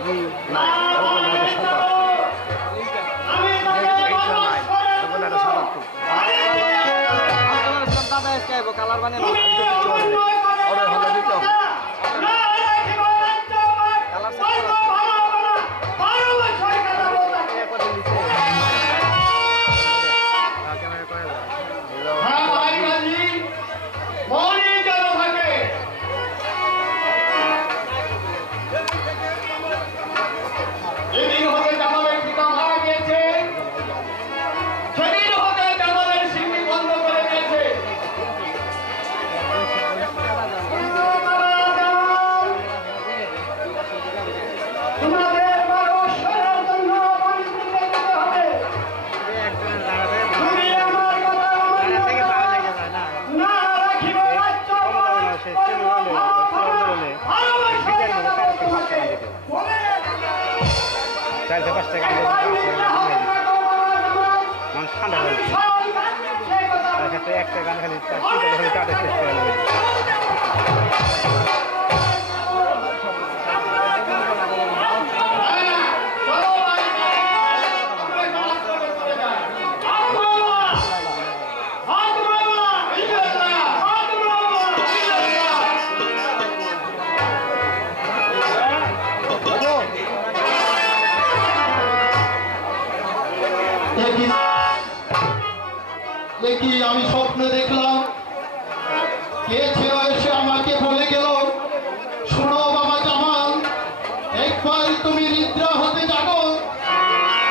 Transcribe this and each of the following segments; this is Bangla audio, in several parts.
নাকি নাই কালার মানে মানুষ ঠান্ডা হয়েছে একটা গান খালি কাটে শেষ করে দেখি আমি স্বপ্নে দেখলাম কে ছিল এসে আমাকে বলে গেল, শোনো বাবা জামাল, একবার তুমি নিদ্রা হতে জাগো,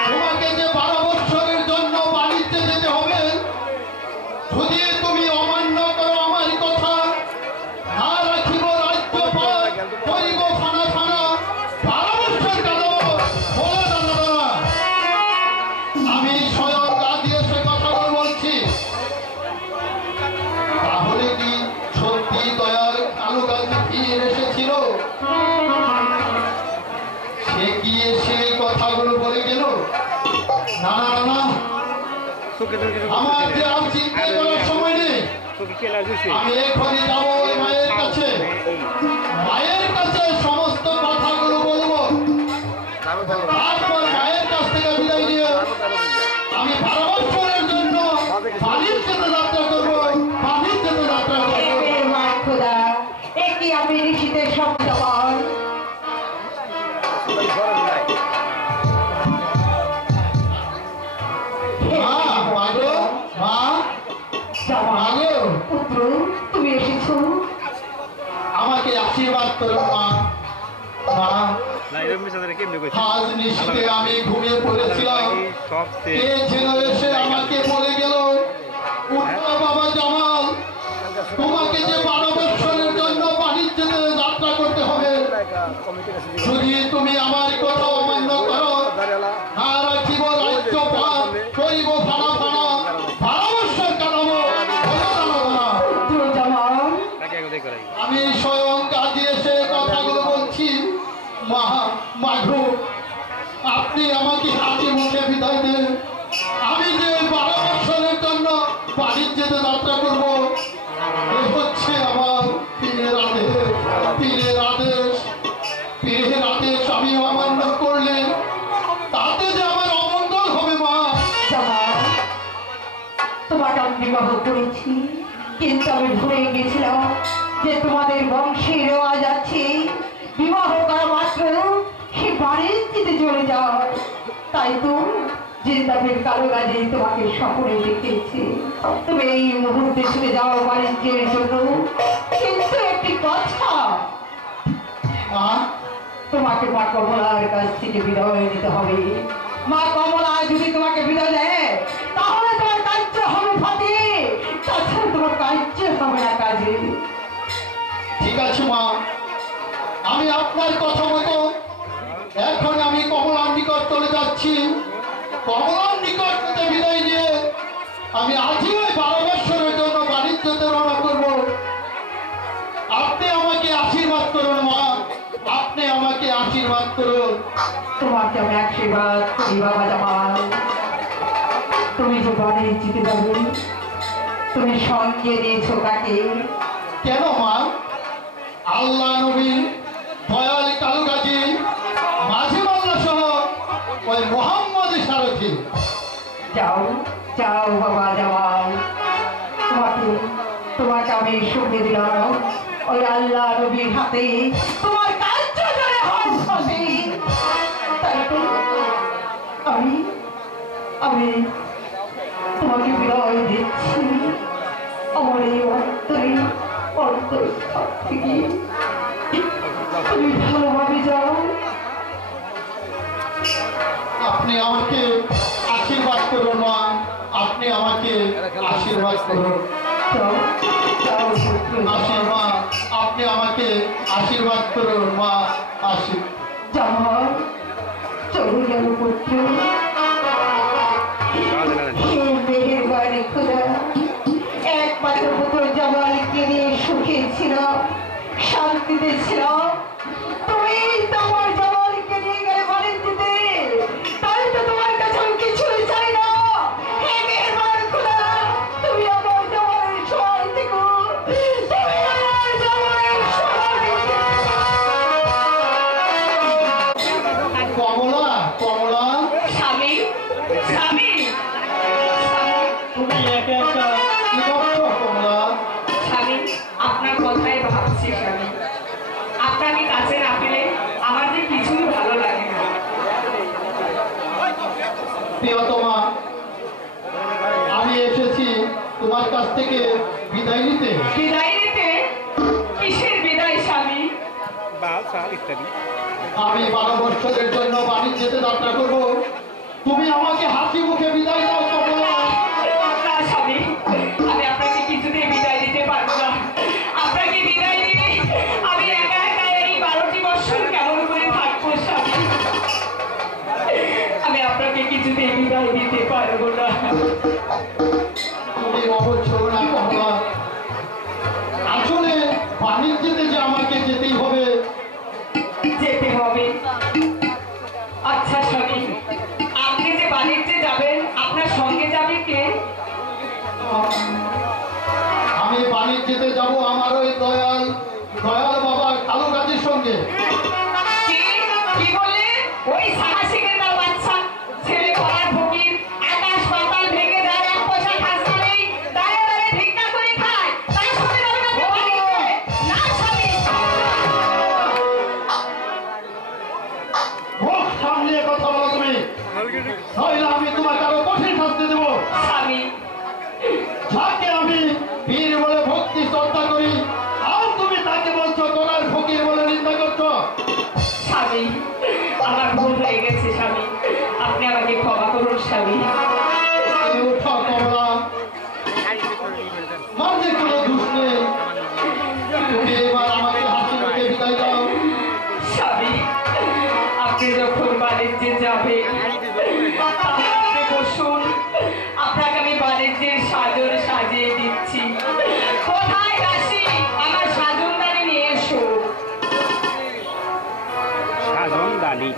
তোমাকে যে 12 বছরের জন্য বাণিজ্যে যেতে হবে, যদি তুমি অমান্য করো আমার কথা, না রাখিব রাজ্যপাল, করিব ফানা ফানা, 12 বছর কাঁদব বলে দাদা। আমি স্বয়ং কাঁদিয়ে সে কথাগুলো বলছি। তাহলে কি সত্যি দয়ার কালো গান্ধী ফিরে এসেছিল? সে কি এসে কথাগুলো বলে গেল? না না না, আমার যে আর চিন্তা করার সময় নেই। আমি এখনই যাবো ওই মায়ের কাছে, মায়ের কাছে সমস্ত কথাগুলো বলবো, তারপর মায়ের কাছ থেকে বিদায় নিয়ে আমি 12 বছরের জন্য বাণিজ্যে যাত্রা করবো, বাণিজ্যে যাত্রা করবো। খোদা, একই আমি ঋষিদের শব্দ পুত্র, তুমি এসেছো, আমাকে আশীর্বাদ করো মা। আজ নিশিতে আমি ঘুমিয়ে পড়েছিলাম, কে ছিল এসে আমাকে বলে গেল, উঠো বাবা জামাল, তোমাকে যে 12 বছরের জন্য বাণিজ্যে যাত্রা করতে হবে, যদি তুমি আমার কথা অমান্য করো, না রাখিব রাজ্যপাল, করিব ফানা ফানা, 12 বছর কাটাবো। আমি স্বয়ং কাজে এসে কথাগুলো বলছি। মাঘু, আপনি আমাকে হাতে মুখে বিদায় দেন, আমি যে 12 বছরের জন্য বাণিজ্যে যাত্রা করব, এ হচ্ছে আমার পীরের আদেশ। পীরের আদেশ, পীরের আদেশ আমি অমান্য করলে তাতে যে আমার অমঙ্গল হবে। মা, তোমাকে আমি বিবাহ করেছি, কিন্তু আমি ভুলে গেছিলাম যে তোমাদের বংশে রেওয়াজ আছে বিবাহ করা মাত্র সে বাণিজ্যে চলে যায়। তাই তো জিন্দাবের কালো গাজে তোমাকে স্বপ্নে দেখেছি, তুমি এই মুহূর্তে ছুটে যাও বাণিজ্যের জন্য। কিন্তু একটি কথা, তোমাকে মা কমলার কাছ থেকে বিদায় নিতে হবে। মা কমলা যদি তোমাকে বিদায় দেয়, তাহলে তোমার কার্য হবে ফাতে, তাছাড়া তোমার কার্য হবে না কাজে। ঠিক আছে মা, আমি আপনার কথা মতো এখন আমি কমলার নিকট চলে যাচ্ছি। কমলার নিকট থেকে বিদায় নিয়ে আমি আজই ওই 12 বছরের জন্য বাণিজ্যতে রওনা করব। আপনি আমাকে আশীর্বাদ করুন মা, আপনি আমাকে আশীর্বাদ করুন। তোমাকে আমি আশীর্বাদ করি বাবা জামাল। তুমি যে বাণিজ্যতে যাবে, তুমি সঙ্গে নিয়েছো কাকে? কেন মা? আল্লাহ নবী দয়াল কালু গাজী ওই আল্লাহ নবীর হাতে তোমার কার্য ধরে হাত ফসে। তাই তো আমি আমি তোমাকে বিদায় দিচ্ছি আমার এই অন্তরে অন্তর থেকে। তুমি ভালোভাবে যাও। আপনি আমাকে আশীর্বাদ করুন মা, আপনি আমাকে আশীর্বাদ করুন। যাও যাও পুত্র, আশীর্বাদ, আপনি আমাকে আশীর্বাদ করুন মা, আশীর্বাদ। জামাল চলে গেল পুত্র। মেঘের বাড়ি খোলা একমাত্র পুত্র জামালকে নিয়ে সুখে ছিল, শান্তিতে ছিল। তুমি তোমার জামালকে নিয়ে গেলে বাড়ি দিতে, তাই তো তোমার কাছে আমি কিছুই চাই না। হে মেঘের বাড়ি খোলা, তুমি আমার জামালের সহায় থেকো, তুমি আমার জামালের সহায় থেকো। কমলা, কমলা, স্বামী স্বামী তুমি একা একা কি করছো কমলা? স্বামী, আপনার কথাই ভাবছি স্বামী। আপনাকে কাছে না পেলে আমার যে কিছুই ভালো লাগে না। প্রিয়তমা, আমি এসেছি তোমার কাছ থেকে বিদায় নিতে। বিদায় নিতে? কিসের বিদায় স্বামী? বাল সাল ইত্যাদি। আমি 12 বছরের জন্য বাণিজ্যতে যাত্রা করব, তুমি আমাকে হাসি মুখে বিদায় দাও কমলা। না স্বামী, আমি আপনাকে কিছুতেই বিদায় দিতে পারবো না। আপনাকে বিদায় দিলে আমি একা একা এই 12টি বছর কেমন করে থাকবো স্বামী? আমি আপনাকে কিছুতেই বিদায় দিতে পারবো না। তুমি অবসর না কমলা, আসলে বাণিজ্যতে যে আমাকে যেতেই হবে। যেতে হবে? আচ্ছা স্বামী, আপনি যে বাণিজ্যে যাবেন আপনার সঙ্গে যাবে কে? আমি বাণিজ্যতে যাব আমার ওই দয়াল দয়াল বাবা কালু গাজীর সঙ্গে। কি কি বললে? ওই সাহসিকের দল বাচ্চা ছেলে করার ফকির, আকাশ পাতাল ভেঙে যায়, এক পয়সা খাজনা নেই, দাঁড়ে দাঁড়ে ভিক্ষা করে খায়, তার সঙ্গে যাবেন আপনি বাণিজ্যে? না স্বামী। মুখ সামলিয়ে কথা বলো তুমি, নইলে আমি তোমাকে আরো কঠিন শাস্তি দেব। স্বামী, যাকে আমি বীর বলে ভক্তি শ্রদ্ধা করি, আর তুমি তাকে বলছো করার ফকির বলে নিন্দা করছো। স্বামী, আমার ভুল হয়ে গেছে স্বামী, আপনি আমাকে ক্ষমা করুন স্বামী। তুমি উঠো কমলা, মাঝে কোনো দোষ নেই, তুমি এবার আমাকে হাসি মুখে বিদায় দাও। স্বামী, আপনি যখন বাণিজ্যে যাবেন তাহলে আপনি বসুন, আপনাকে আমি বাণিজ্যের সাজন সাজিয়ে দিচ্ছি। কোথায় দাসী, আমার সাজনদানি নিয়ে এসো। সাজন দানি।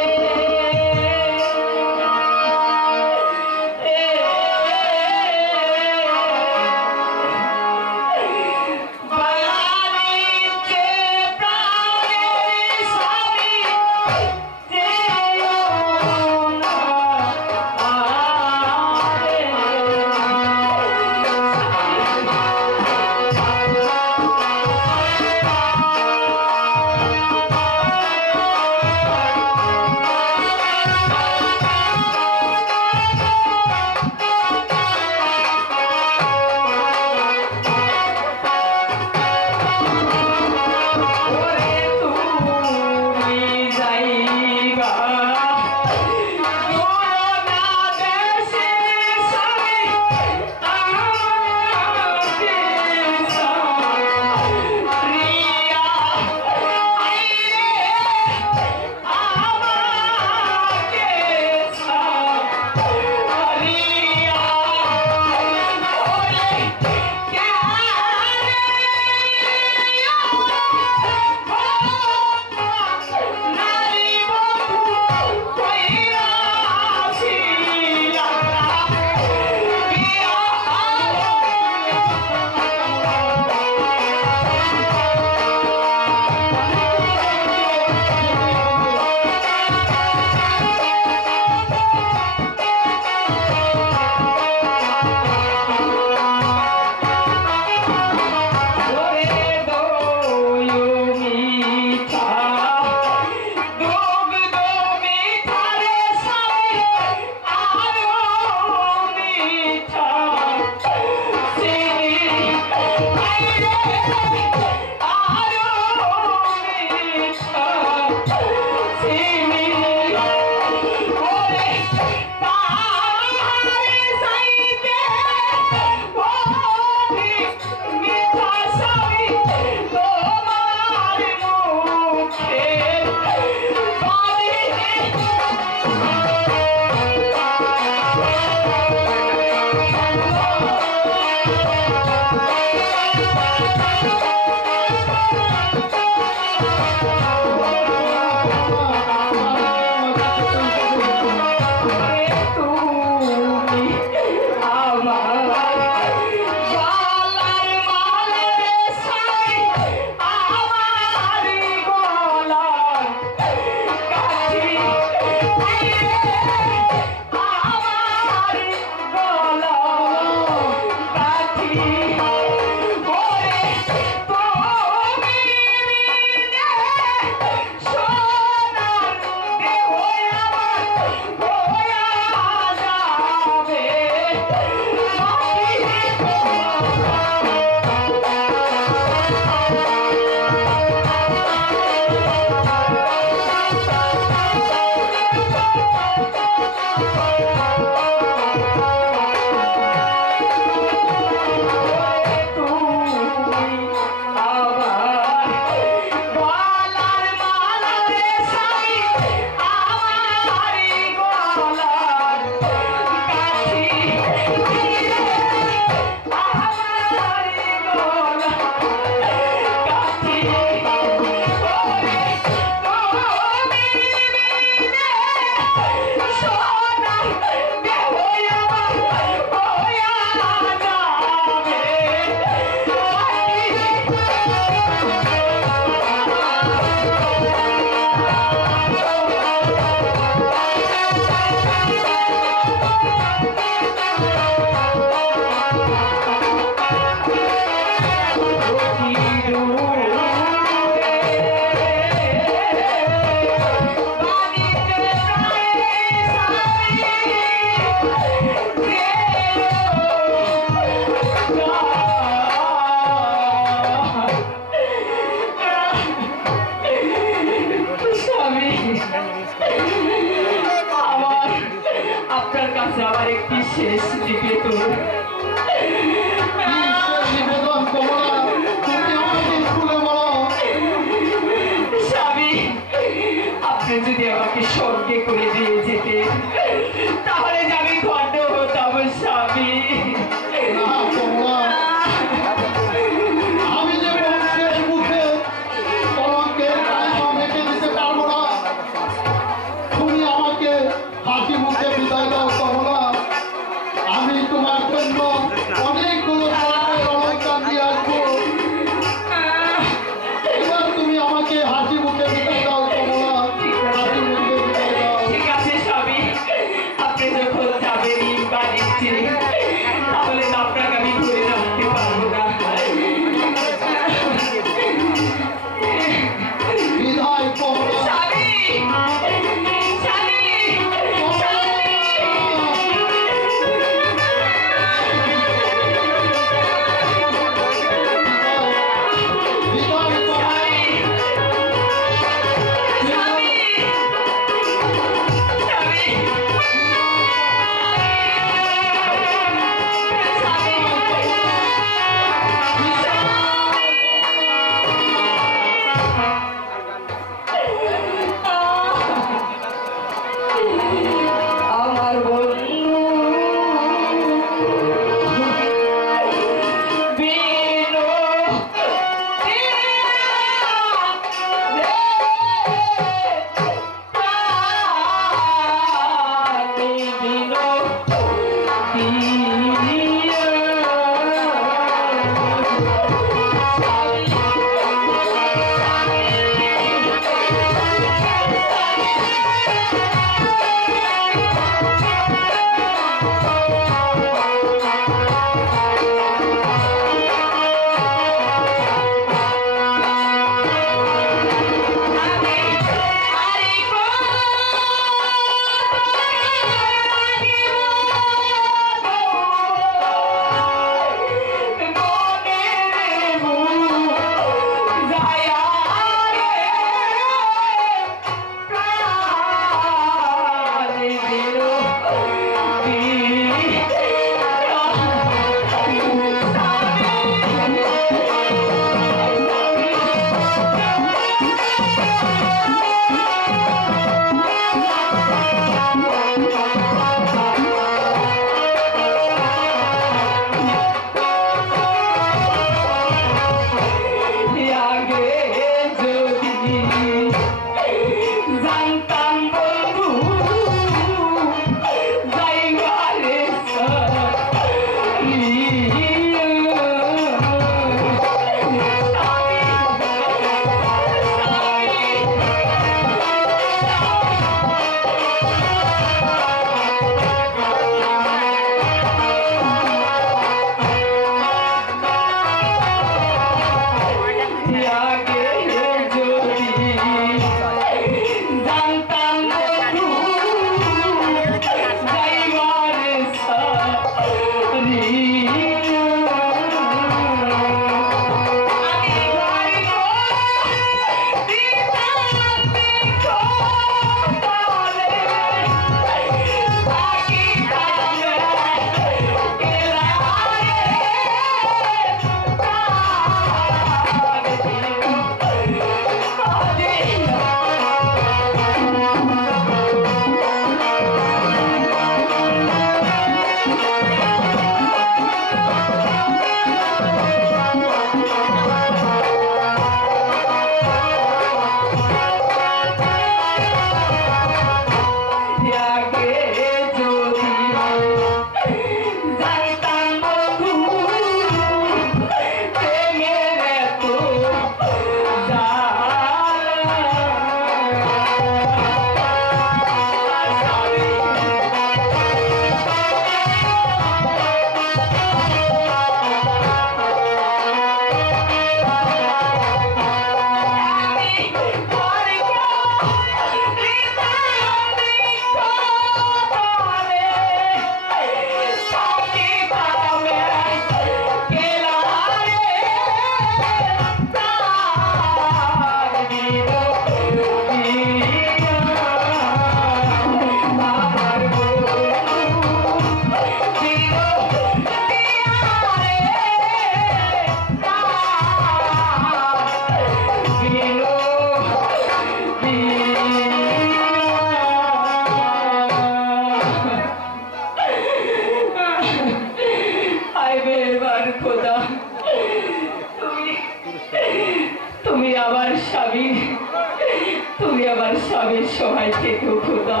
স্বামীর সহায় থেকো খোদা,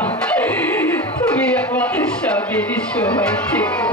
তুমি আমার স্বামীর সহায় থেকো।